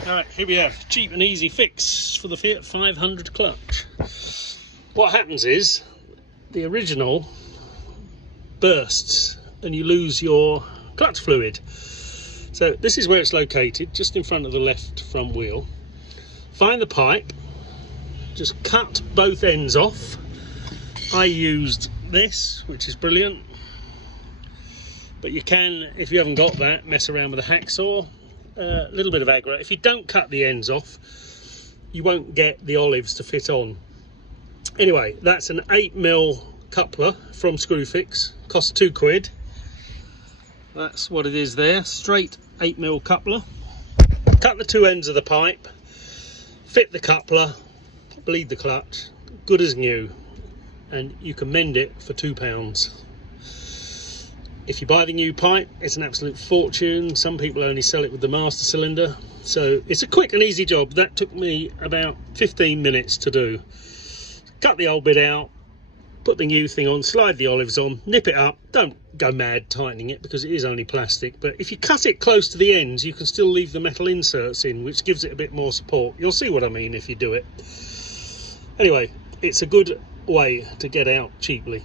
Alright, here we have cheap and easy fix for the Fiat 500 clutch. What happens is the original bursts and you lose your clutch fluid. So this is where it's located, just in front of the left front wheel. Find the pipe, just cut both ends off. I used this, which is brilliant, but you can, if you haven't got that, mess around with a hacksaw. A little bit of aggro. If you don't cut the ends off, you won't get the olives to fit on. Anyway, that's an 8mm coupler from Screwfix, cost £2. That's what it is there, straight 8mm coupler. Cut the two ends of the pipe, fit the coupler, bleed the clutch, good as new, and you can mend it for £2. If you buy the new pipe, it's an absolute fortune. Some people only sell it with the master cylinder. So it's a quick and easy job. That took me about 15 minutes to do. Cut the old bit out, put the new thing on, slide the olives on, nip it up. Don't go mad tightening it because it is only plastic. But if you cut it close to the ends, you can still leave the metal inserts in, which gives it a bit more support. You'll see what I mean if you do it. Anyway, it's a good way to get out cheaply.